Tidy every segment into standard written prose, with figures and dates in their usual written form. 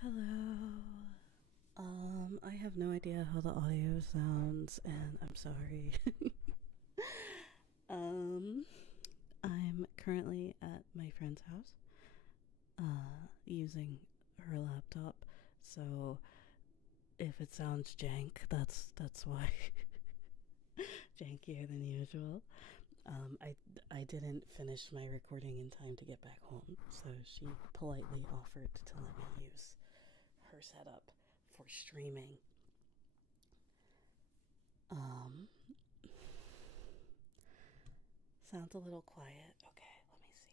Hello. I have no idea how the audio sounds, and I'm sorry. I'm currently at my friend's house, using her laptop, so if it sounds jank, that's why. Jankier than usual. I didn't finish my recording in time to get back home, so she politely offered to let me use her setup for streaming. Sounds a little quiet. Okay, let me see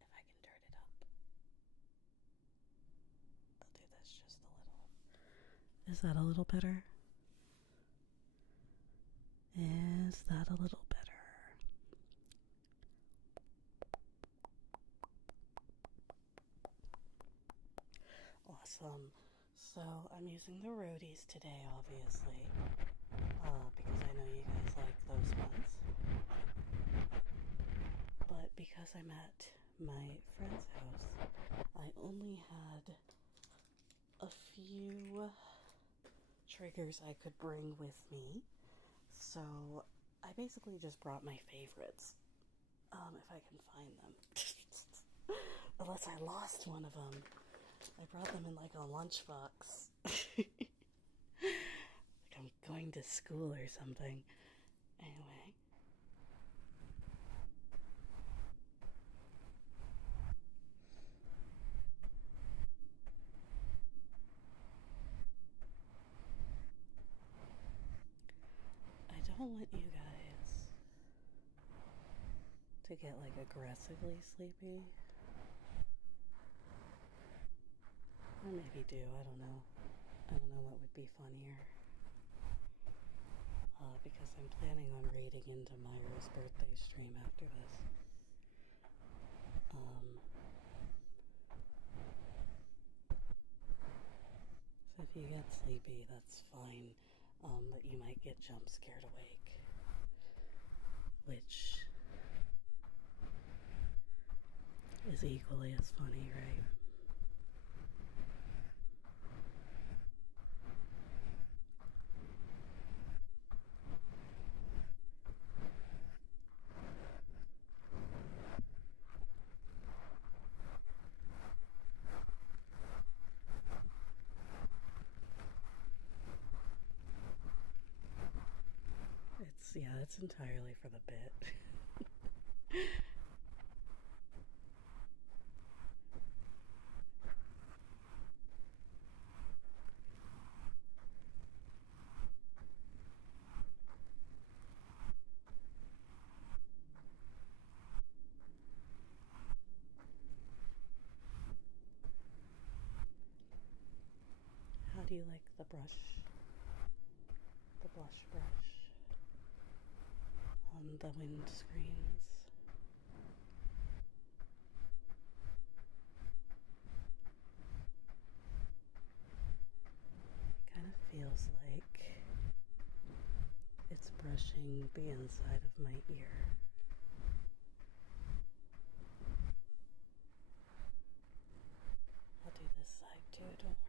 if I can turn it up. I'll do this just a little. Is that a little better? Is that a little better? Awesome. So I'm using the Rowdys today, obviously, because I know you guys like those ones. But because I'm at my friend's house, I only had a few triggers I could bring with me. So I basically just brought my favorites, if I can find them. Unless I lost one of them. I brought them in like a lunchbox. Like I'm going to school or something. Anyway. I don't want you guys to get like aggressively sleepy. Or maybe do, I don't know. I don't know what would be funnier. Because I'm planning on reading into Myra's birthday stream after this. So if you get sleepy, that's fine. But you might get jump scared awake. Which is equally as funny, right? It's entirely for the bit. How do you like the brush? The blush brush on the windscreens? It kind of feels like it's brushing the inside of my ear. I'll do this side too, don't worry.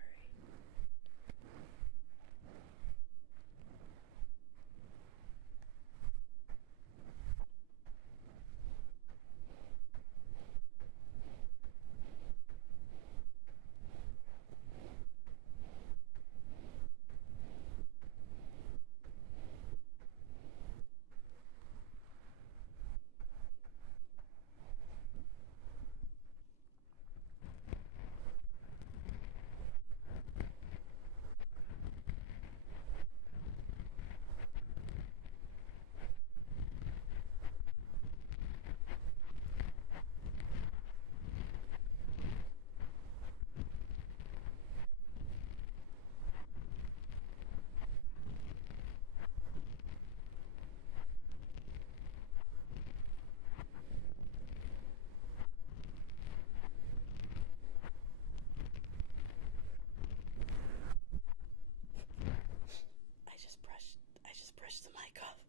I just brushed the mic off.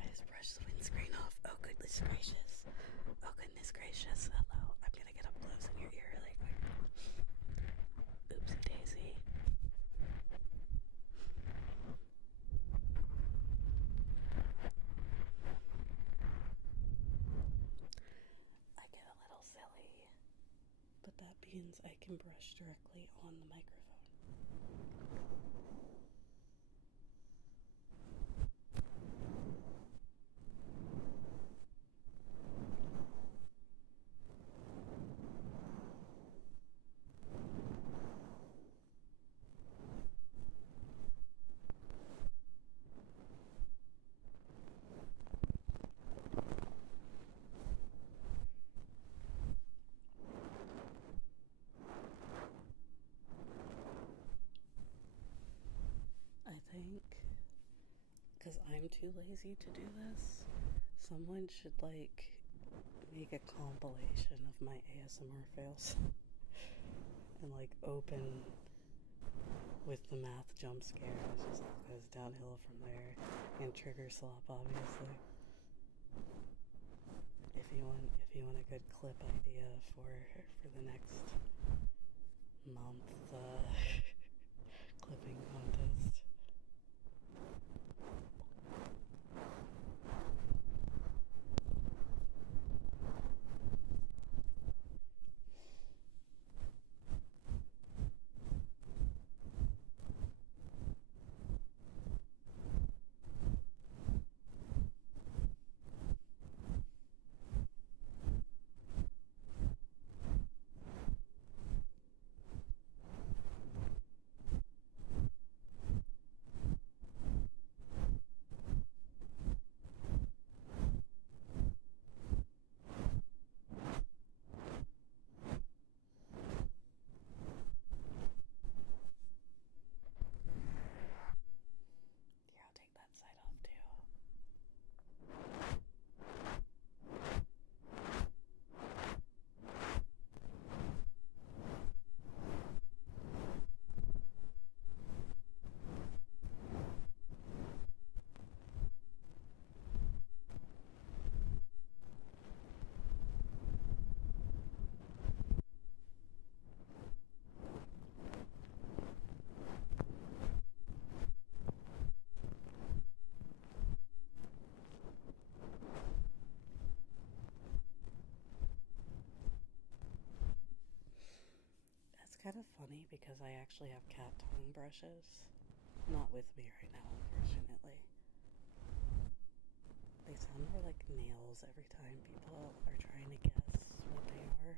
I just brushed the windscreen off. Oh goodness gracious. Oh goodness gracious. Hello. I'm gonna get up close in your ear really quick. but that means I can brush directly on the microphone. I think, because I'm too lazy to do this, someone should make a compilation of my ASMR fails and open with the math jump scares, just goes downhill from there, and trigger slop, obviously. If you want a good clip idea for the next month clipping contest. Kind of funny because I actually have cat tongue brushes. Not with me right now, unfortunately. They sound more like nails every time people are trying to guess what they are.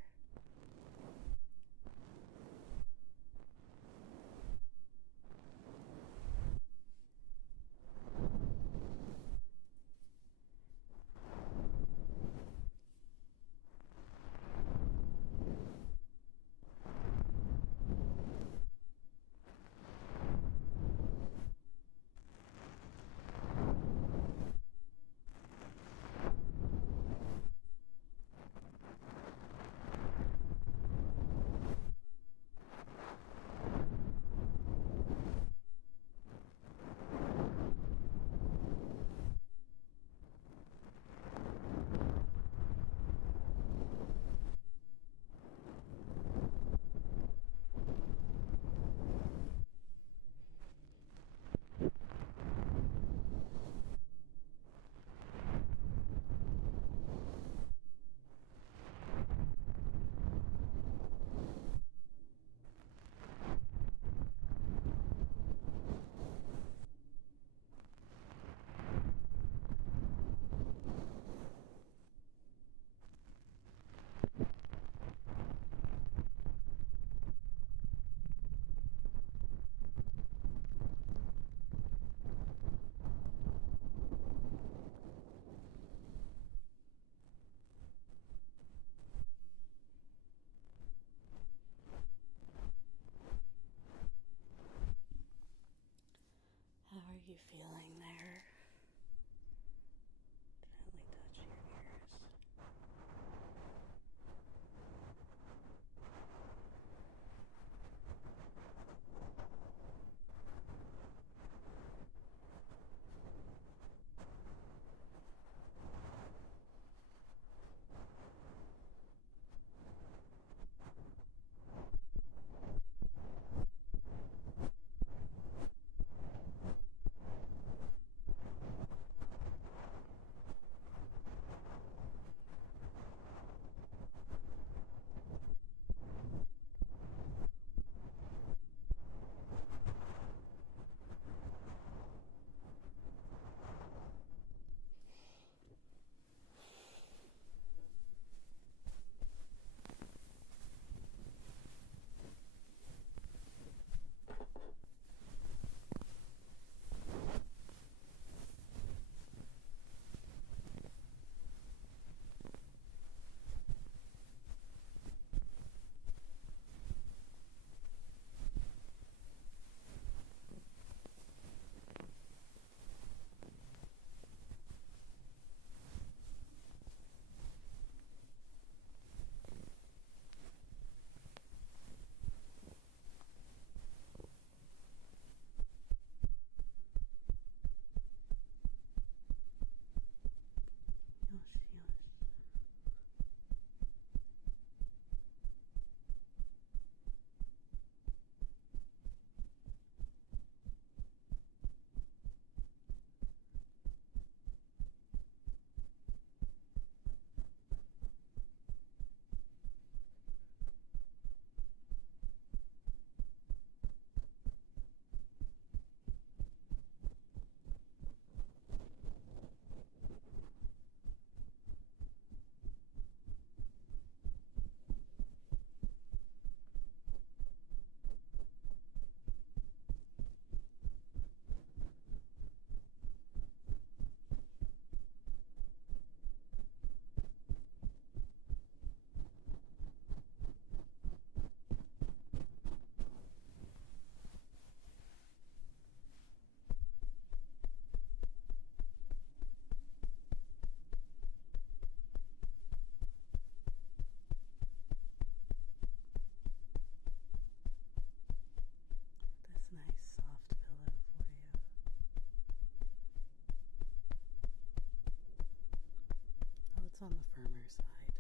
on the firmer side,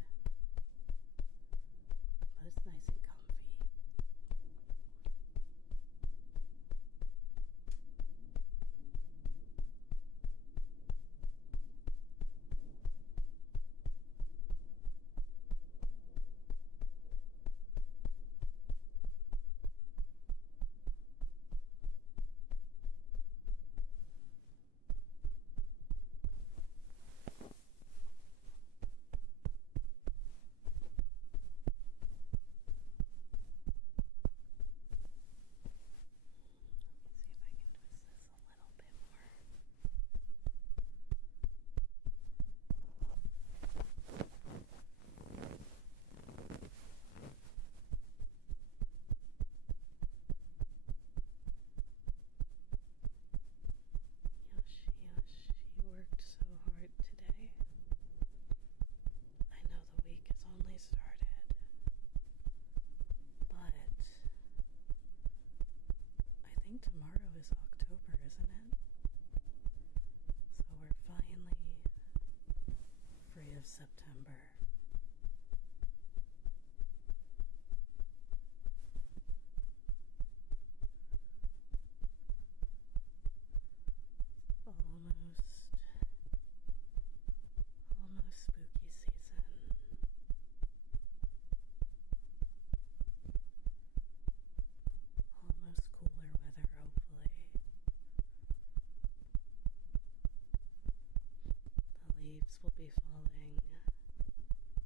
but it's nice and comfy. Tomorrow is October, isn't it? So we're finally free of September. Almost spooky season. Almost cooler weather, hopefully. The leaves will be falling,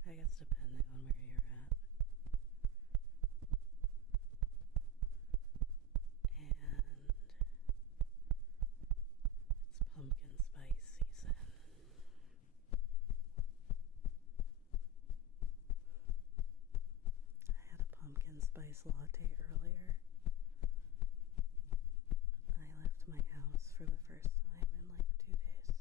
I guess depending on where you're at. And it's pumpkin spice season. I had a pumpkin spice latte earlier. I left my house for the first time in like 2 days.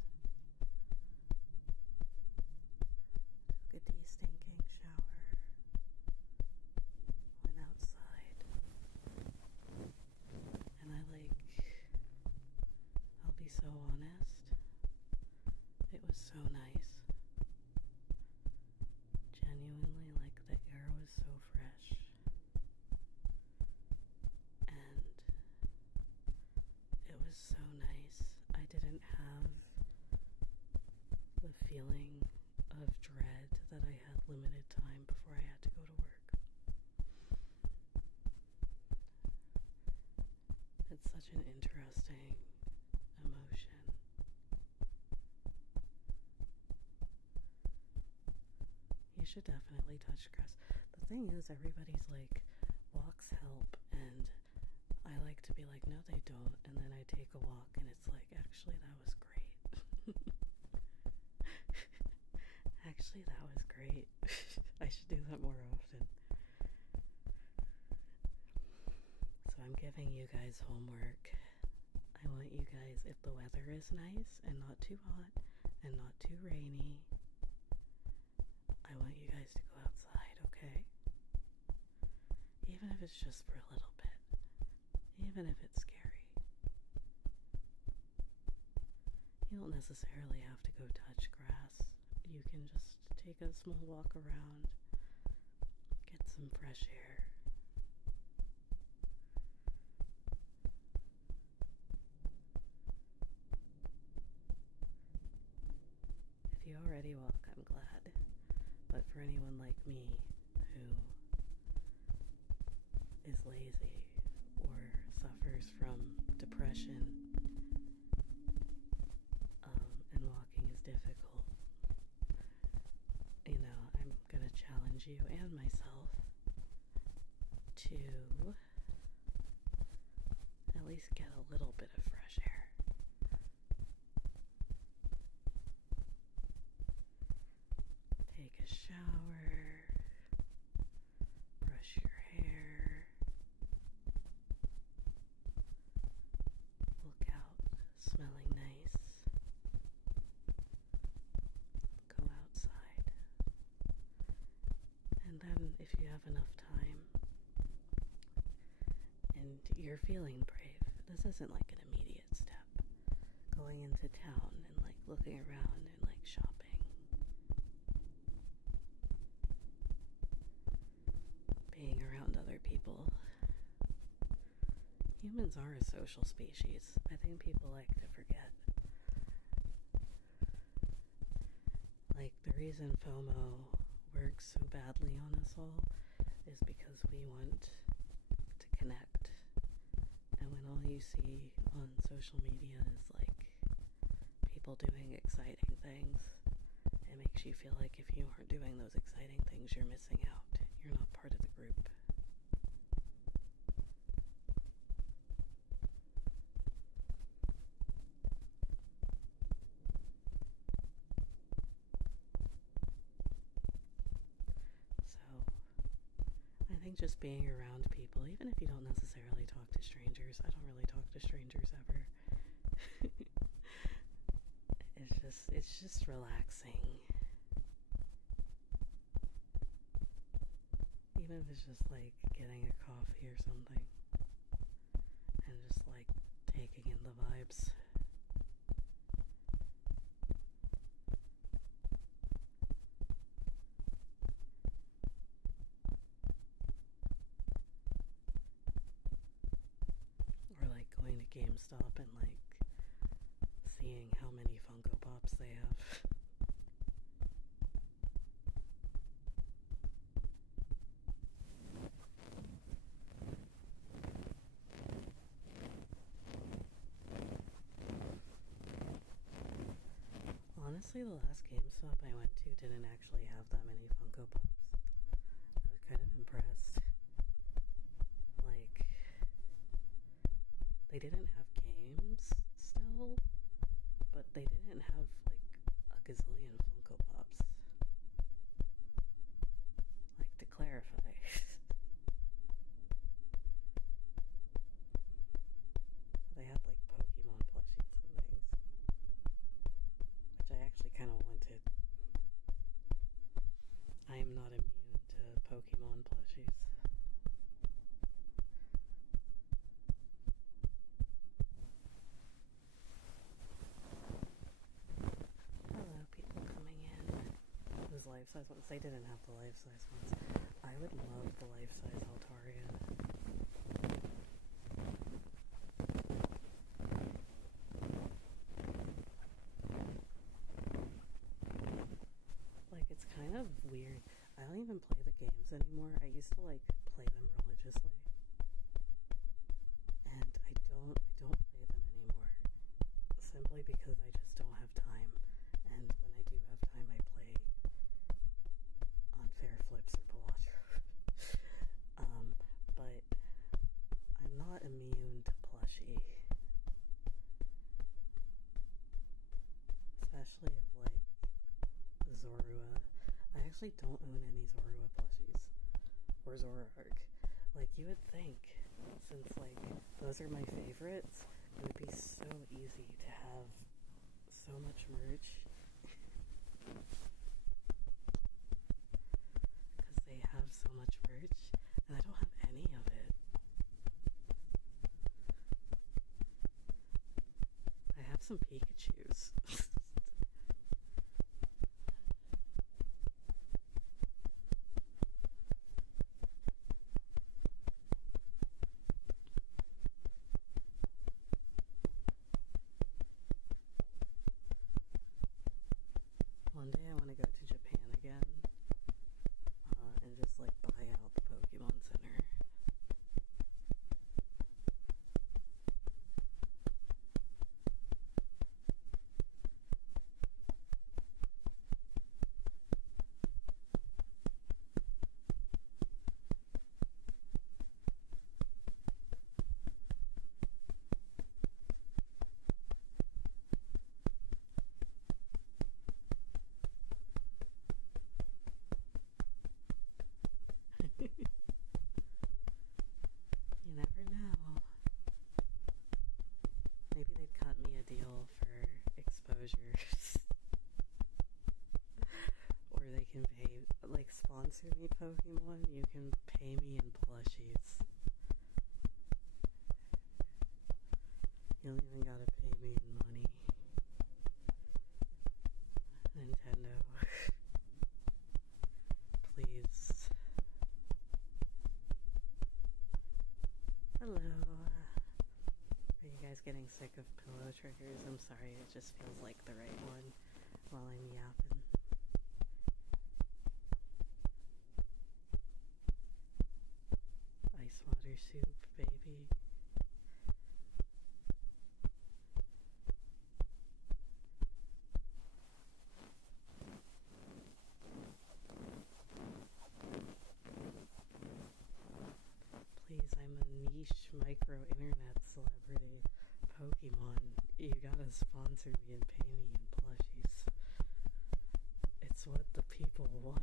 Took a de-stinking shower. Went outside. And I'll be so honest, it was so nice. Genuinely, like, the air was so fresh. And it was so nice. I didn't have the feeling of dread that I had limited time before I had to go to work. It's such an interesting emotion. You should definitely touch grass. The thing is, everybody's like, walks help, and I like to be like, no they don't, and then I take a walk and it's like, actually that was great. Actually that was great. I should do that more often. So I'm giving you guys homework. I want you guys, if the weather is nice and not too hot and not too rainy, I want you guys to go outside, okay? Even if it's just for a little bit. Even if it's scary. You don't necessarily have to go touch grass. You can just take a small walk around, get some fresh air. If you already walk, I'm glad. But for anyone like me who is lazy or suffers from depression, and walking is difficult, I'm gonna challenge you and myself to at least get a little bit of fresh air. Take a shower, brush your hair, look out, smelling nice, go outside, and then if you have enough time and you're feeling brave, this isn't like an immediate step, going into town and like looking around and like shopping. people. Humans are a social species. I think people like to forget. Like, the reason FOMO works so badly on us all is because we want to connect. And when all you see on social media is like people doing exciting things, it makes you feel like if you aren't doing those exciting things, you're missing out. You're not part of the group. I think just being around people, even if you don't necessarily talk to strangers, I don't really talk to strangers ever. It's just relaxing. Even if it's just like getting a coffee or something and just like taking in the vibes. GameStop and like seeing how many Funko Pops they have. Honestly, the last GameStop I went to didn't actually have that many Funko Pops. I was kind of impressed. Like, they didn't have games still, but they didn't have like a gazillion Funko Pops. Like, to clarify. They had like Pokemon plushies and things, which I actually kind of wanted. I am not immune to Pokemon plushies. Life-size ones. They didn't have the life-size ones. I would love the life-size Altarian. Like, it's kind of weird. I don't even play the games anymore. I used to like play them religiously, and I don't play them anymore simply because I just don't have time. And when I do have time, I play Fair Flips or Palatra. But I'm not immune to plushie. Especially of like Zorua. I actually don't own any Zorua plushies. Or Zoroark. Like, you would think, since like those are my favorites, it would be so easy to have so much merch. They have so much merch, and I don't have any of it. I have some Pikachus. One day I want to go to Japan again. And just like buy out the Pokemon Center. You never know. Maybe they'd cut me a deal for exposure. Or they can pay, like, sponsor me Pokemon. You can pay me in plushies. You don't even gotta pay me in money. Nintendo. Please. Hello. Are you guys getting sick of pillow triggers? I'm sorry, it just feels like the right one while I'm yapping. Ice water soup, baby. Please, I'm a niche micro-internet celebrity. Pokemon, you gotta sponsor me and pay me in plushies. It's what the people want.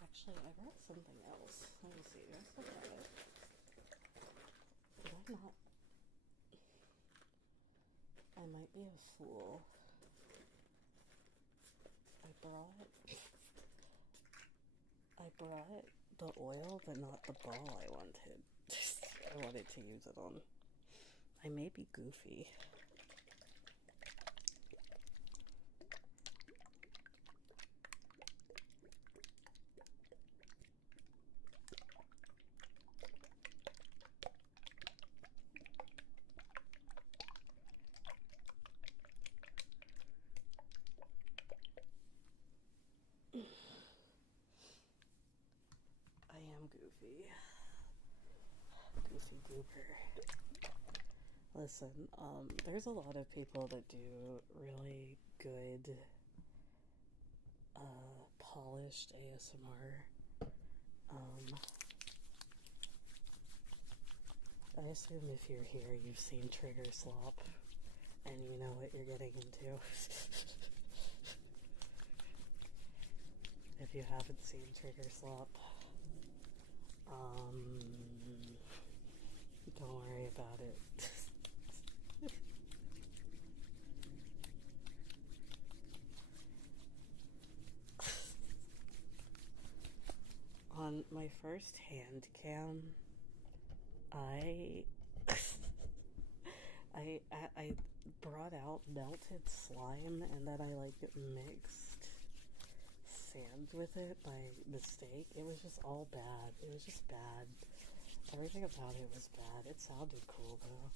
Actually, I got something else. Let me see. Let's look at it. Did I not? I might be a fool. I brought the oil, but not the ball I wanted. I wanted to use it on. I may be goofy. I am goofy. Goofy goober. Listen, there's a lot of people that do really good, polished ASMR. I assume if you're here, you've seen Trigger Slop, and you know what you're getting into. If you haven't seen Trigger Slop, don't worry about it. On my first hand cam, I brought out melted slime and then I mixed sand with it by mistake. It was just all bad. It was just bad. Everything about it was bad. It sounded cool though.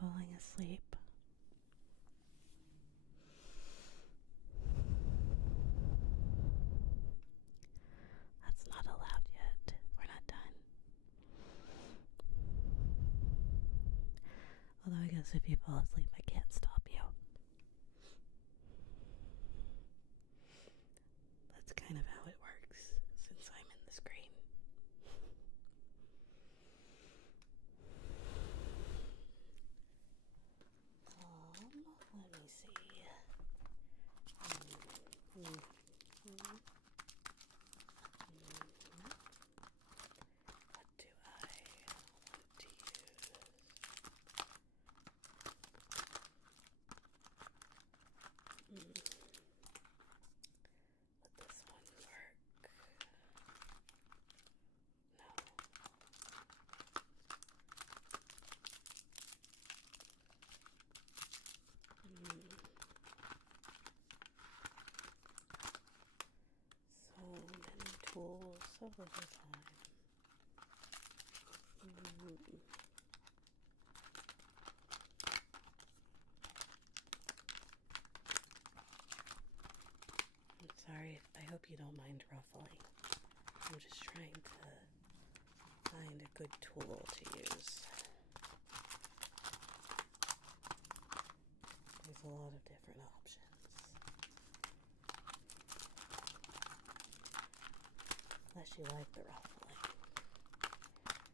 falling asleep. That's not allowed yet. We're not done. Although I guess if you fall asleep, I can't stop you. That's kind of how it works since I'm in the screen. Let me see. What do I want to use? Would this one work? No. So many tools, so little time. I'm sorry, I hope you don't mind ruffling. I'm just trying to find a good tool to use. There's a lot of different options. Unless you like the ruffling,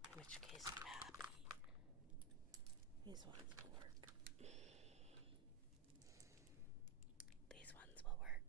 in which case I'm happy. These ones will work. These ones will work.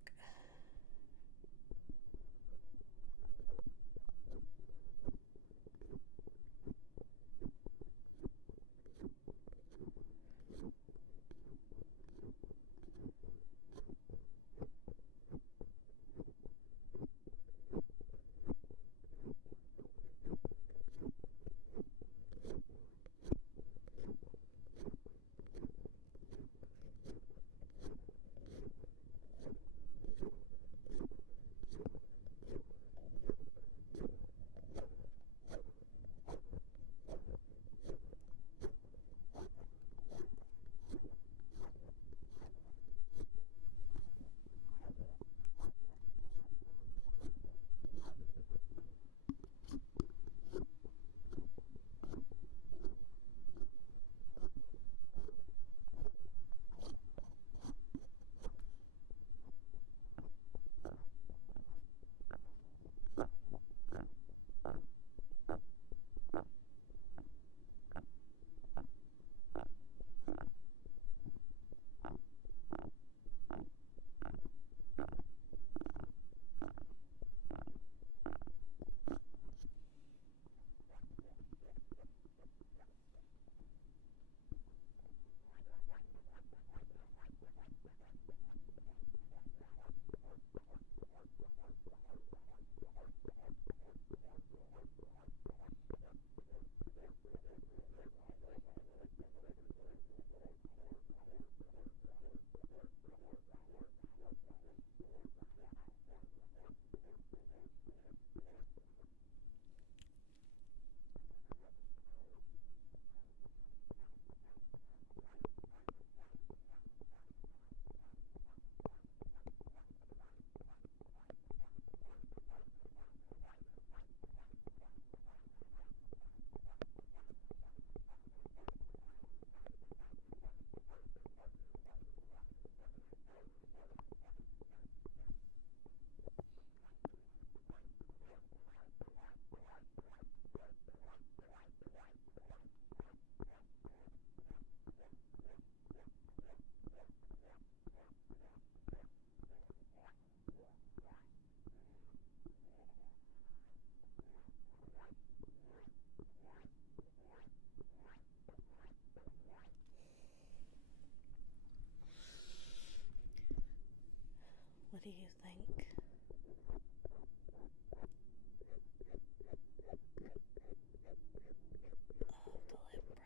What do you think? Oh, the lip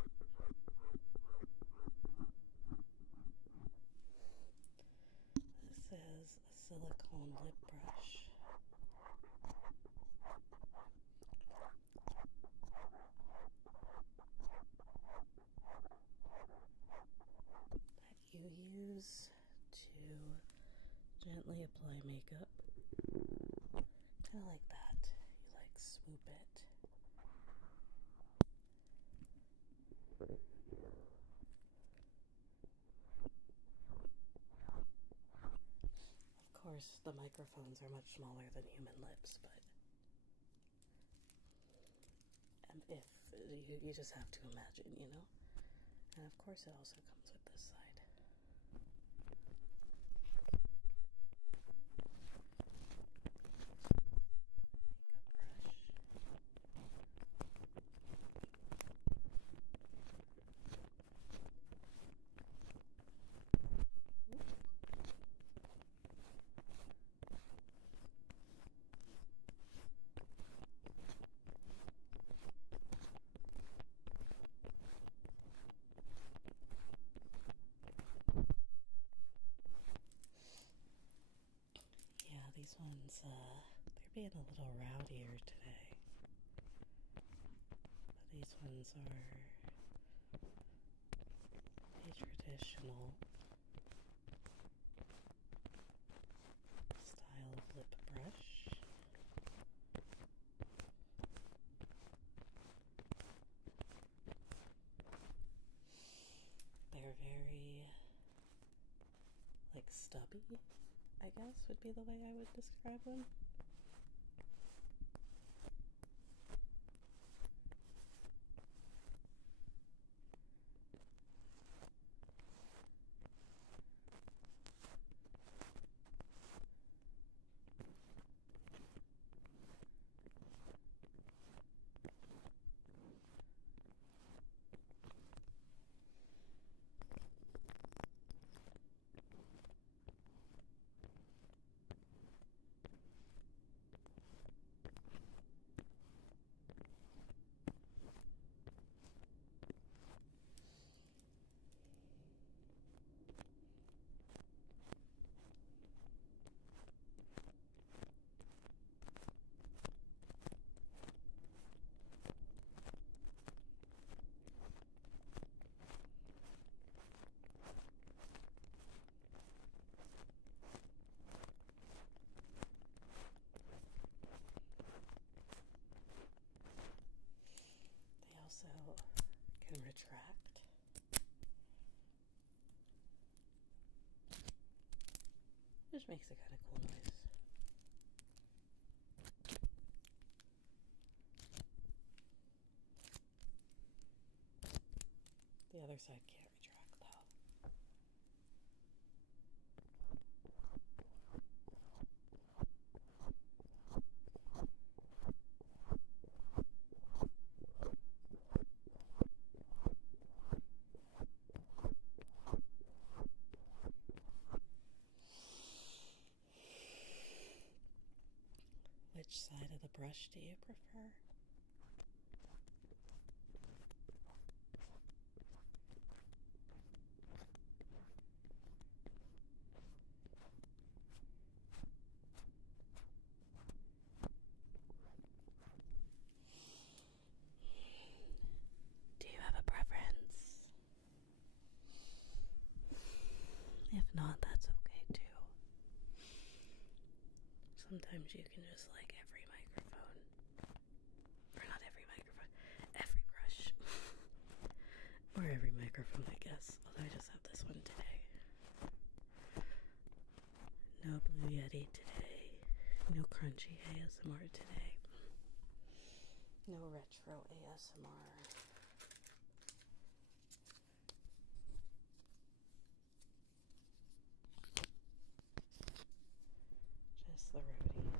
brushes. lip brush. That you use to gently apply makeup. Kind of like that. You like swoop it. Of course, the microphones are much smaller than human lips, but if you just have to imagine, you know? And of course, it also comes with this side. These ones, they're being a little rowdier today. But these ones are a traditional style of lip brush. They're very, like, stubby, I guess would be the way I would describe them. Can retract. Which makes a kind of cool noise. The other side can't retract though. Which side of the brush do you prefer? Do you have a preference? If not, that's okay too. Sometimes you can just like every microphone. Or not every microphone. Every brush. Or every microphone, I guess. Although I just have this one today. No Blue Yeti today. No crunchy ASMR today. No retro ASMR. Just the Rowdies.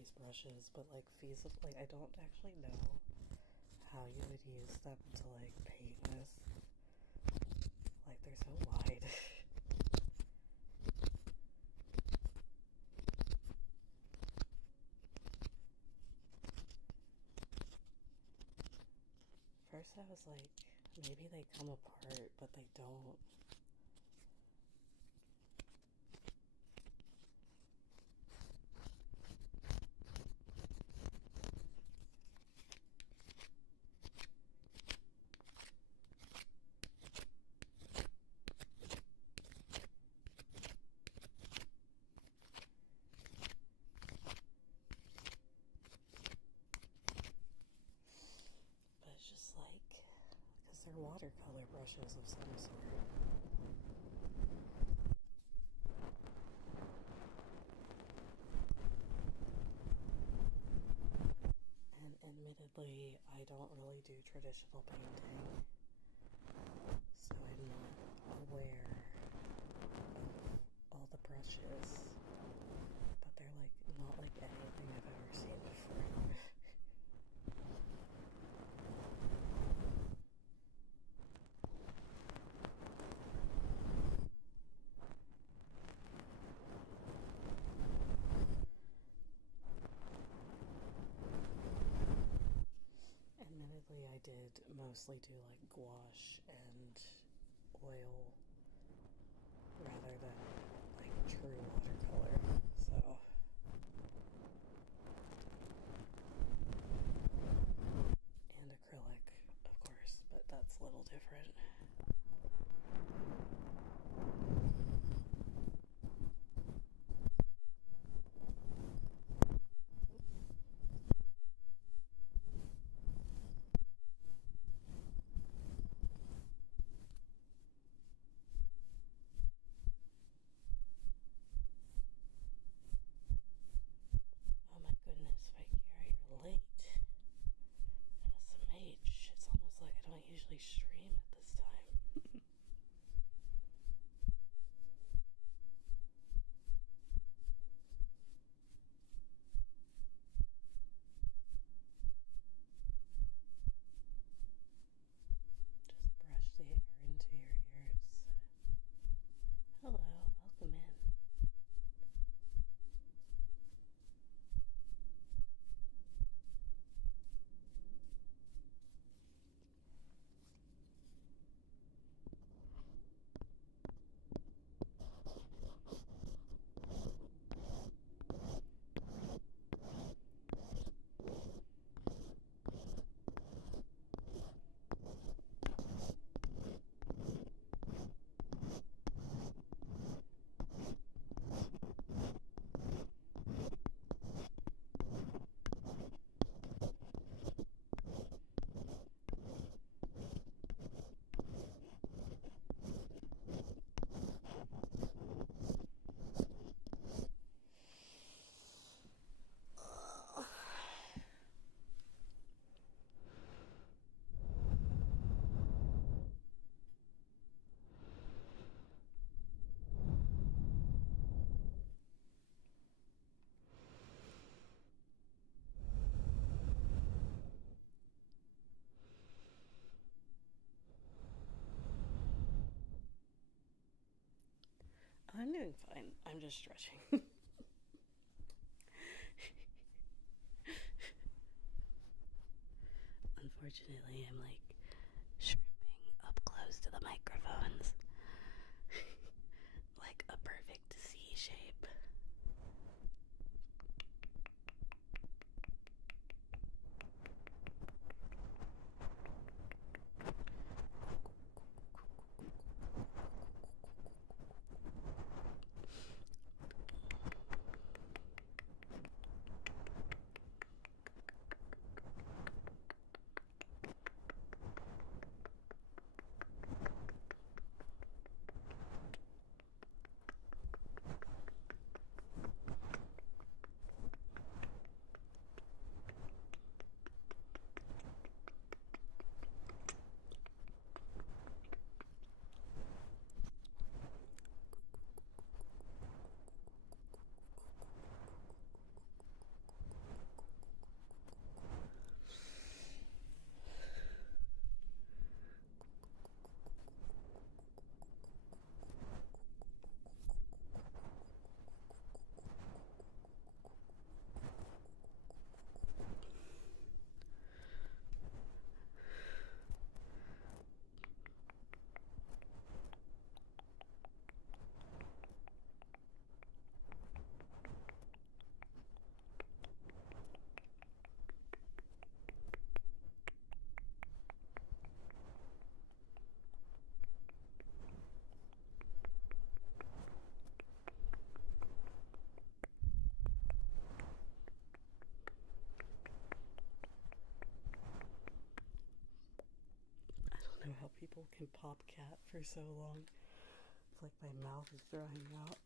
these brushes, but like feasible, like I don't actually know how you would use them to like paint with. Like they're so wide. First I was like, maybe they come apart, but they don't. Just like, because they're watercolor brushes of some sort. And admittedly, I don't really do traditional painting, so I'm not aware of all the brushes, but they're like, not like anything I've ever seen before. Admittedly, I did mostly do like gouache and oil rather than like true watercolor, so. And acrylic, of course, but that's a little different. Oh my goodness, Victoria, you're late. SMH. It's almost like I don't usually stream at this time. Just brush the air into your ears. Hello, welcome in. I'm doing fine. I'm just stretching. Unfortunately, I'm like shrimping up close to the microphones. Like a perfect C shape. how people can pop cat for so long. It's like my mouth is drying out.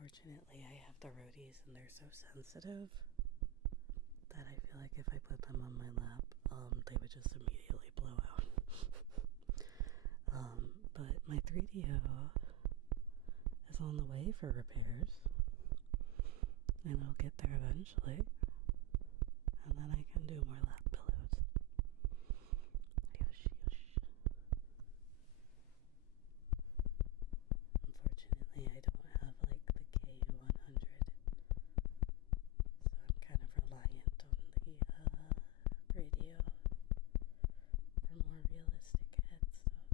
Unfortunately, I have the Rowdies and they're so sensitive that I feel like if I put them on my lap, they would just immediately blow out. But my 3DO is on the way for repairs, and I'll get there eventually, and then I can do more lap pillows. Yosh, yosh. Unfortunately, I don't have like the KU100, so I'm kind of reliant on the radio for more realistic head stuff.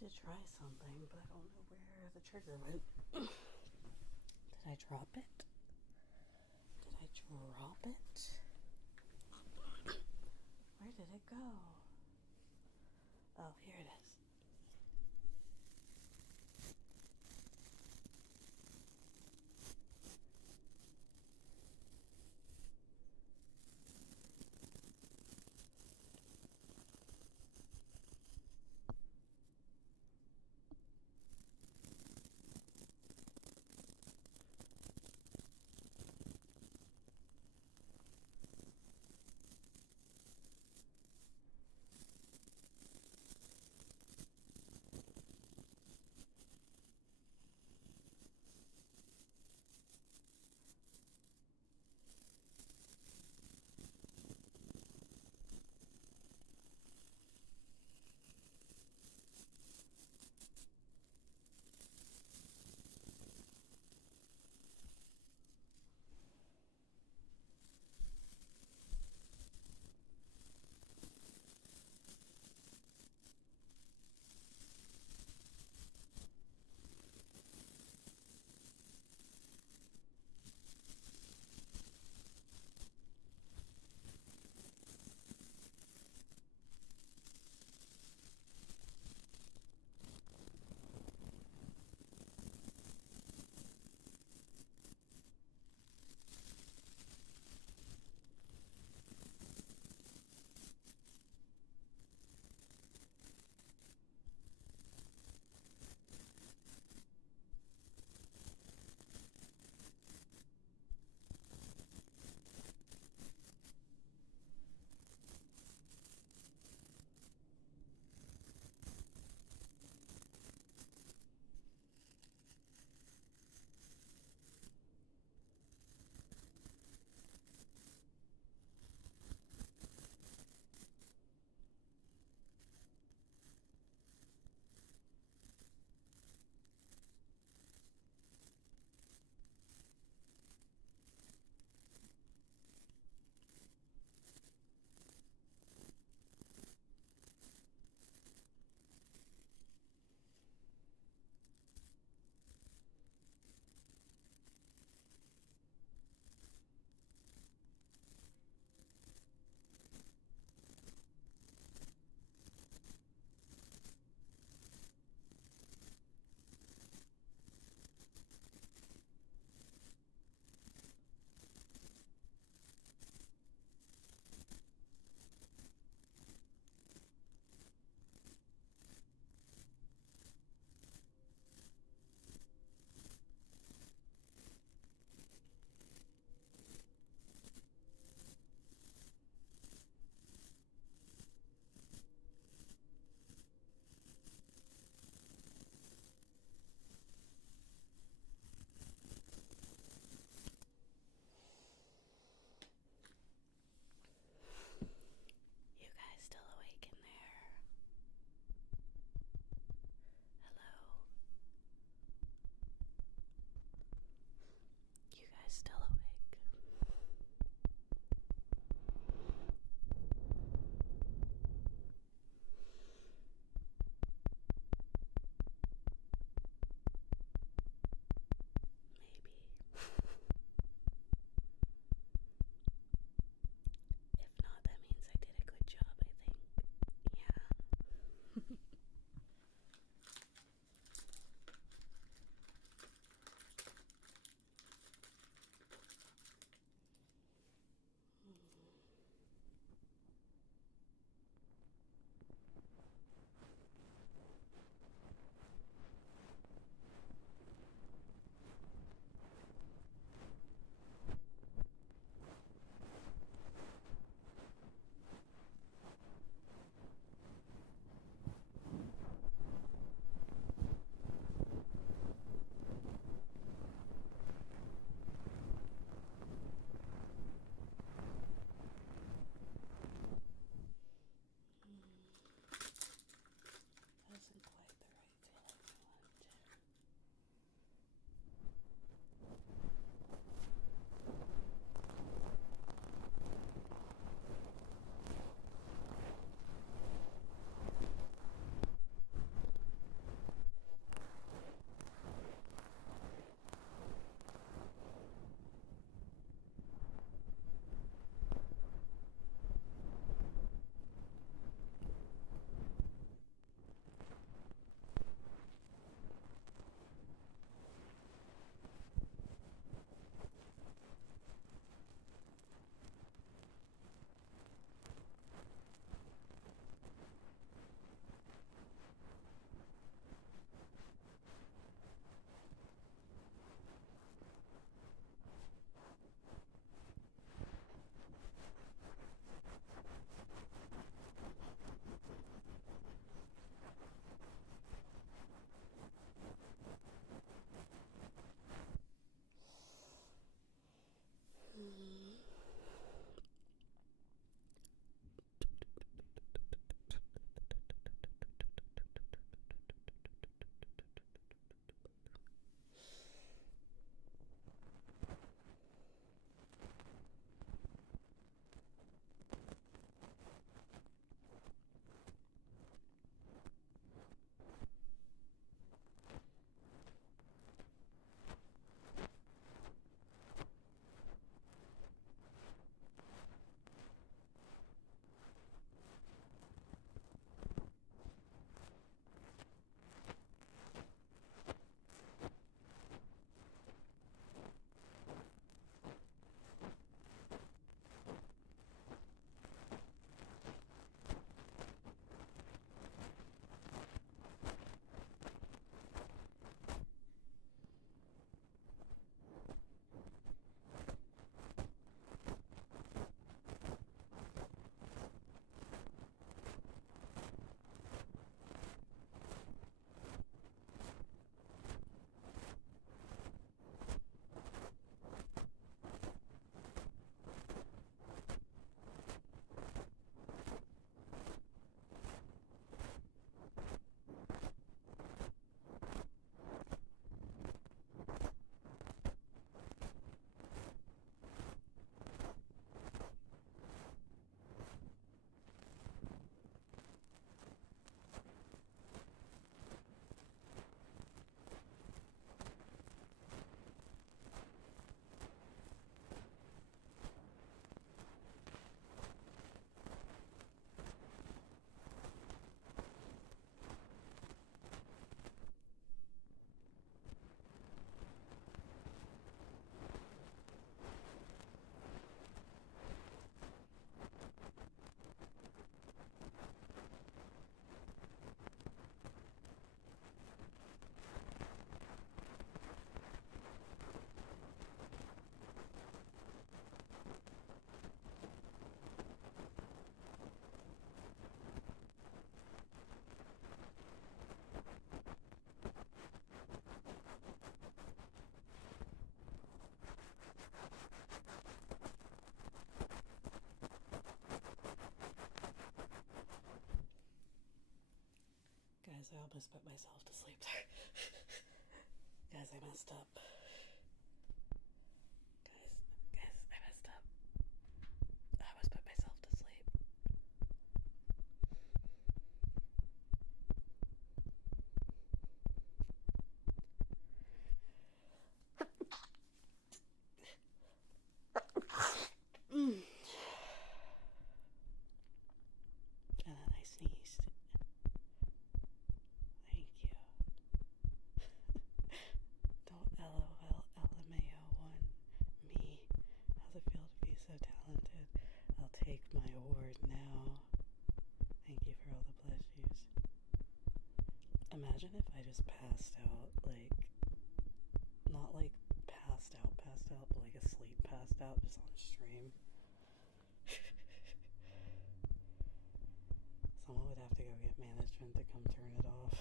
To try something, but I don't know where the trigger went. Did I drop it? Did I drop it? Where did it go? Oh, here it is. almost put myself to sleep there. Guys, I messed up. Guys, I messed up. I almost put myself to sleep. And then I sneezed. Thank you. Don't LOL LMAO1 me. How's it feel to be so talented? I'll take my award now. Thank you for all the plushies. Imagine if I just passed out, like, not like passed out, but like asleep passed out just on stream. Someone would have to go get management to come turn it off.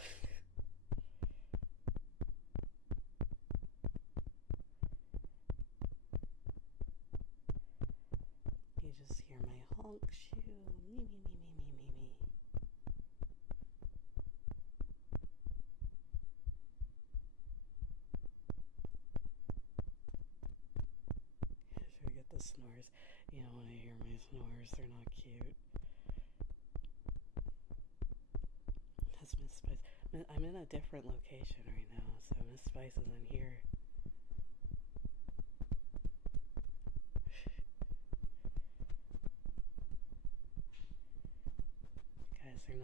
You just hear my honk shoe. Me, me, me, me, me, me, me. Should we get the snores? You don't want to hear my snores. They're not cute. That's Miss Spice. I'm in a different location right now, so Miss Spice isn't here. Guys, they're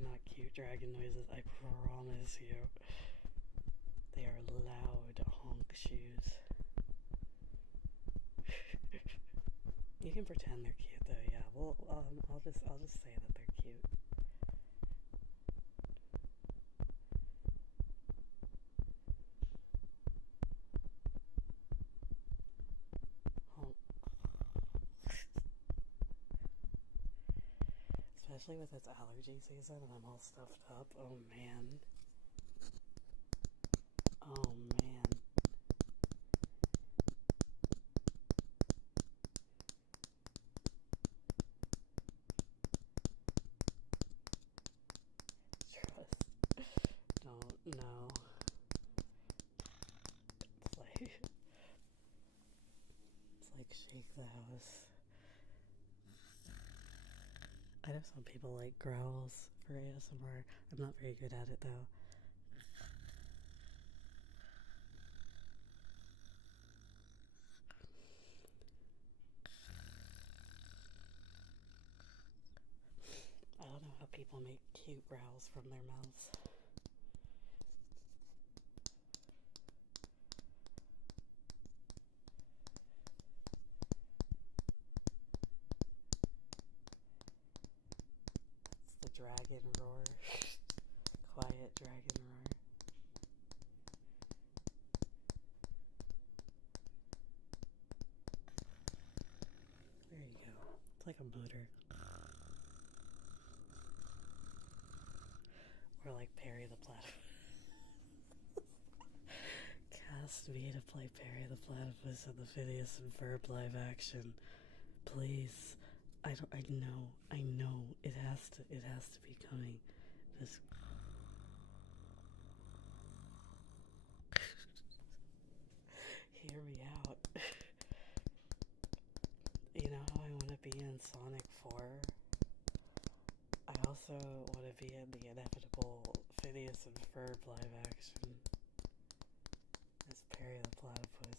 not cute dragon noises, I promise you. They are loud honk shoes. You can pretend they're cute though, yeah. Well, I'll just say that they're cute. Honk. Especially with its allergy season and I'm all stuffed up. Oh man. Oh man. Don't know. It's like shake the house. I know some people like growls for ASMR. I'm not very good at it though. I don't know how people make cute growls from their mouths. That's the dragon roar. Quiet dragon roar. There you go. It's like a motor. Or like Perry the Platypus. Cast me to play Perry the Platypus in the Phineas and Ferb live action. Please. I know. It has to be coming. Just hear me out. You know how I want to be in Sonic 4? I also want to be in the inevitable Phineas and Ferb live action as Perry the Platypus.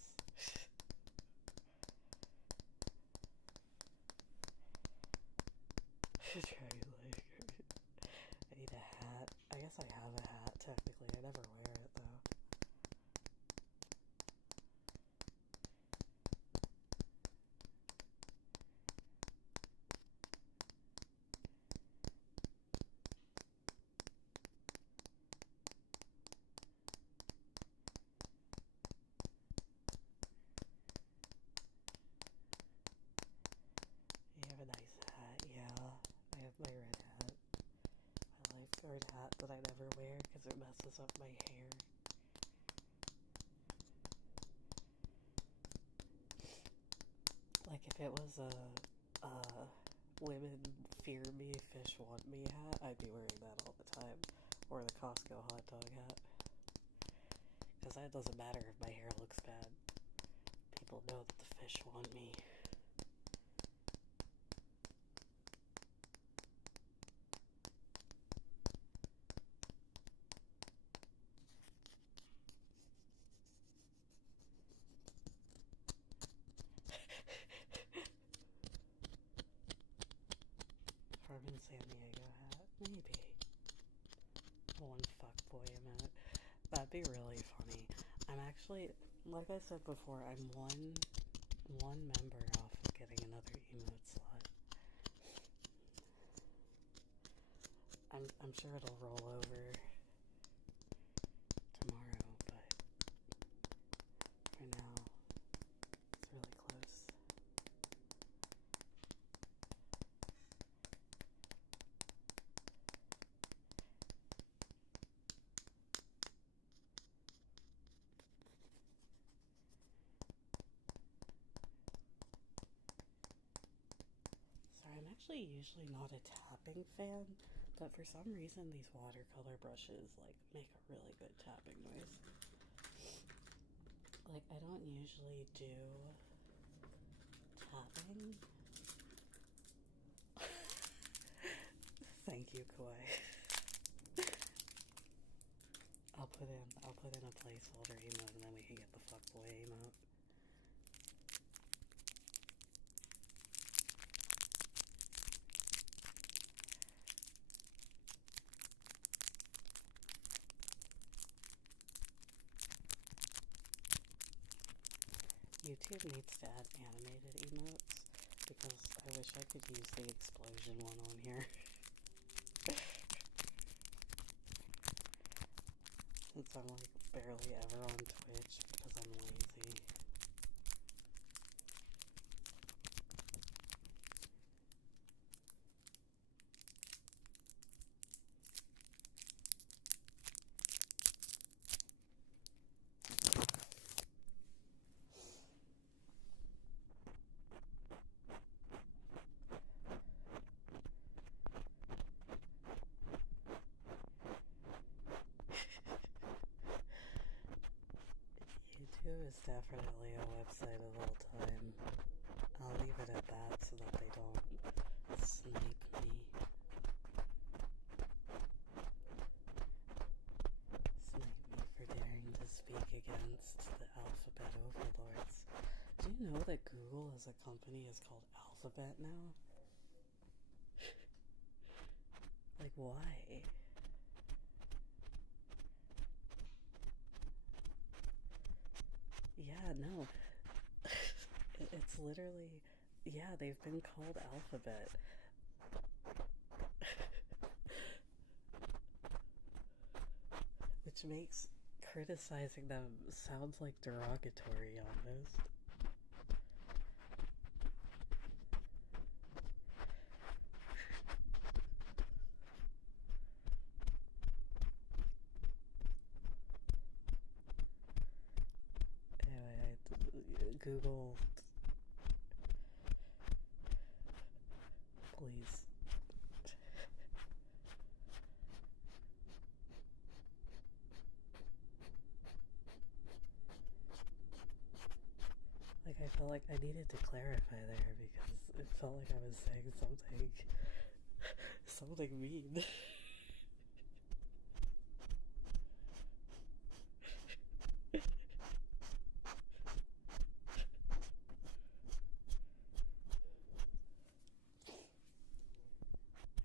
I need a hat. I guess I have a hat, technically. I never wear it, though. You have a nice hat, yeah. I have my red hat. My lifeguard hat that I never wear because it messes up my hair. Like if it was a women fear me, fish want me hat, I'd be wearing that all the time. Or the Costco hot dog hat. Because that doesn't matter if my hair looks bad. People know that the fish want me. Carmen San Diego hat? Maybe. One fuckboy amount. That'd be really funny. I'm actually, like I said before, I'm one member off of getting another emote slot. I'm sure it'll roll over tomorrow, but for now, it's really close. I'm actually usually not a tapping fan, but for some reason these watercolor brushes like make a really good tapping noise. Like, I don't usually do tapping. Thank you, Koi. I'll put in a placeholder emote and then we can get the fuckboy emote. YouTube needs to add animated emotes because I wish I could use the explosion one on here. Since I'm like barely ever on Twitch because I'm lazy. YouTube is definitely a website of all time. I'll leave it at that so that they don't snipe me. Snipe me for daring to speak against the alphabet overlords. Do you know that Google as a company is called Alphabet now? Like, why? Yeah, no. It's literally, yeah, they've been called Alphabet. Which makes criticizing them sounds like derogatory almost. Google, please. Like, I felt like I needed to clarify there because it felt like I was saying something mean.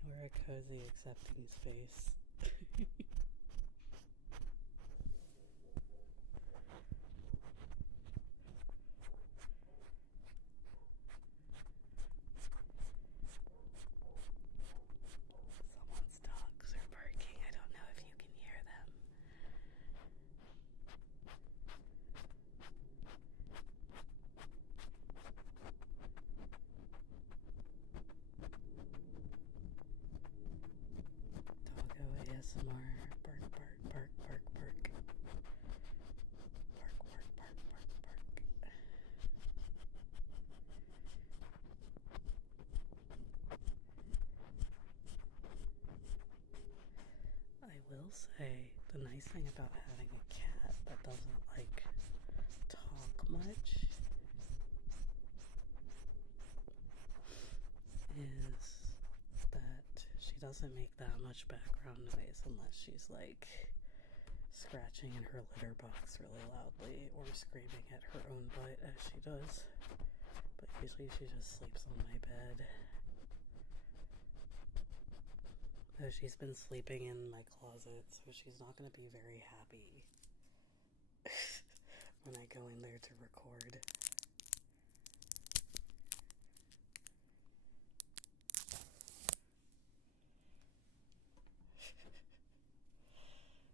We're a cozy, accepting space. Someone's dogs are barking. I don't know if you can hear them. Doggo say the nice thing about having a cat that doesn't like talk much is that she doesn't make that much background noise unless she's like scratching in her litter box really loudly or screaming at her own butt as she does. But usually she just sleeps on my bed. Though she's been sleeping in my closet, so she's not going to be very happy when I go in there to record.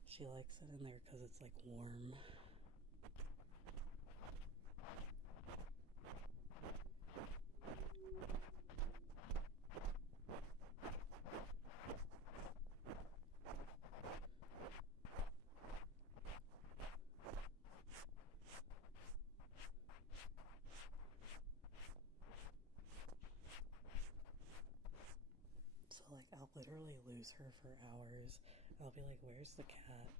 She likes it in there because it's like warm. Like, I'll literally lose her for hours. I'll be like, where's the cat?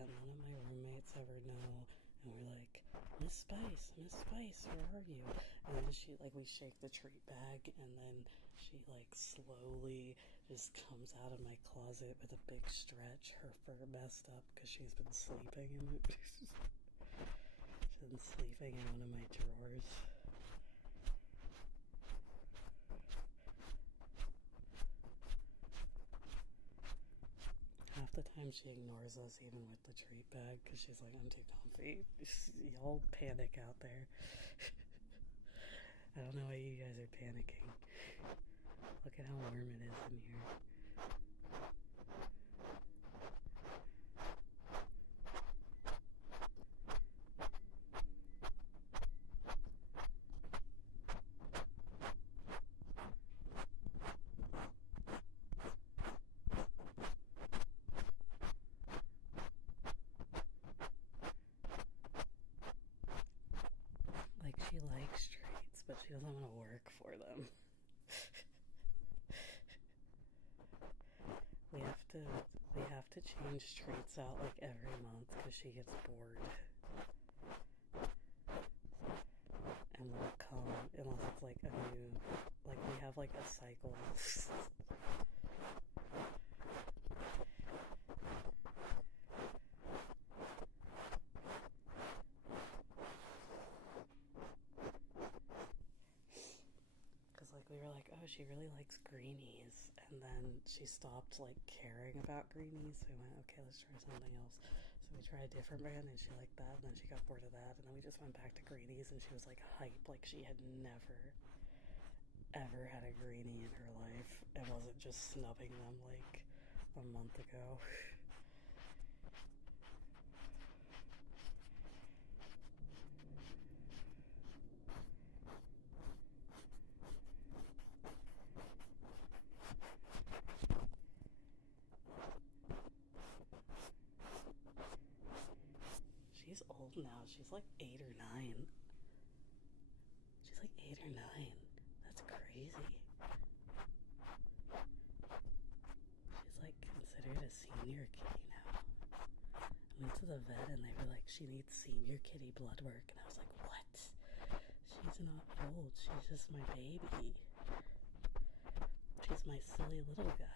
And none of my roommates ever know. And we're like, Miss Spice, where are you? And then she, like, we shake the treat bag, and then she, like, slowly just comes out of my closet with a big stretch, her fur messed up because she's been sleeping in it. She's been sleeping in one of my drawers. Half the time she ignores us even with the treat bag because she's like, I'm too comfy. Y'all panic out there. I don't know why you guys are panicking. Look at how warm it is in here. She likes treats, but she doesn't want to work for them. we have to change treats out like every month because she gets bored. And won't come unless it's like a new, like we have like a cycle. We were like, oh, she really likes greenies, and then she stopped like caring about greenies, so we went, okay, let's try something else. So we tried a different brand, and she liked that, and then she got bored of that, and then we just went back to greenies, and she was like hype, like she had never ever had a greenie in her life and wasn't just snubbing them like a month ago. She's old now. She's like 8 or 9. She's like 8 or 9. That's crazy. She's like considered a senior kitty now. I went to the vet and they were like, she needs senior kitty blood work. And I was like, what? She's not old. She's just my baby. She's my silly little guy.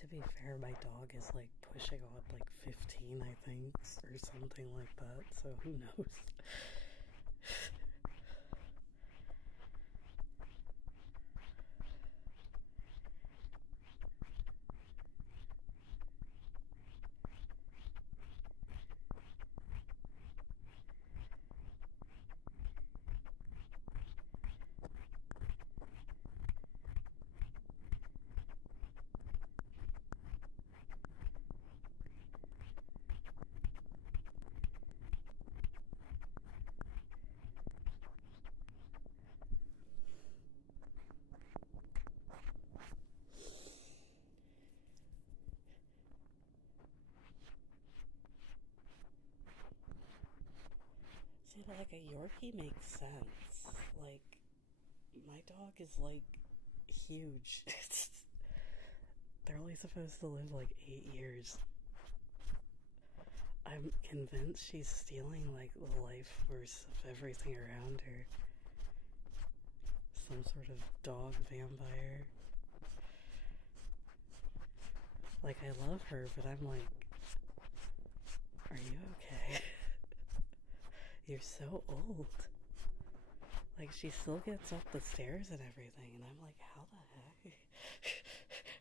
To be fair, my dog is like pushing on like 15, I think, or something like that, so who knows? like a Yorkie makes sense. Like, my dog is like huge. They're only supposed to live like 8 years. I'm convinced she's stealing like the life force of everything around her. Some sort of dog vampire. Like, I love her, but I'm like, are you okay? You're so old. Like, she still gets up the stairs and everything, and I'm like, how the heck?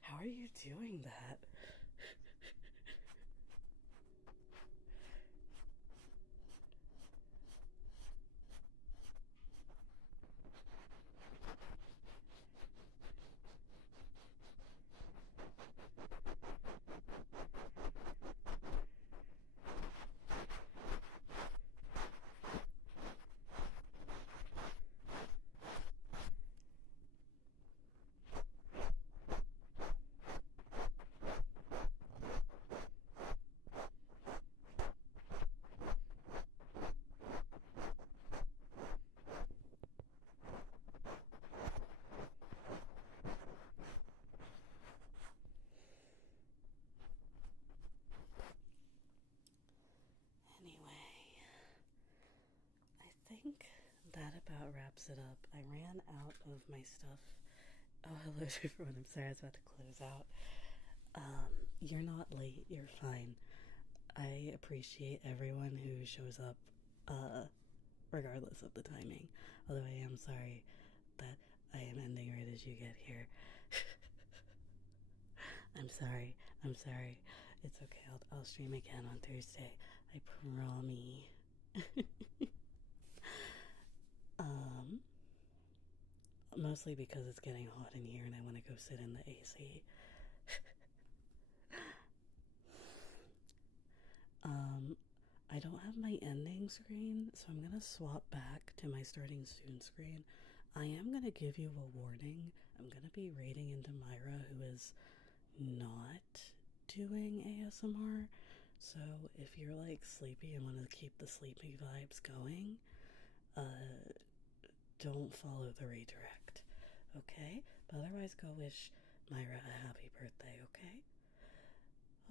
How are you doing that? I think that about wraps it up. I ran out of my stuff. Oh, hello to everyone. I'm sorry, I was about to close out. You're not late. You're fine. I appreciate everyone who shows up, regardless of the timing. Although I am sorry that I am ending right as you get here. I'm sorry. It's okay. I'll stream again on Thursday. I promise. Mostly because it's getting hot in here and I want to go sit in the AC. I don't have my ending screen, so I'm gonna swap back to my starting soon screen. I am gonna give you a warning. I'm gonna be raiding into Myra, who is not doing ASMR. So if you're like sleepy and want to keep the sleepy vibes going, don't follow the redirect, okay? But otherwise, go wish Myra a happy birthday, okay?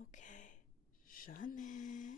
Okay. Shane.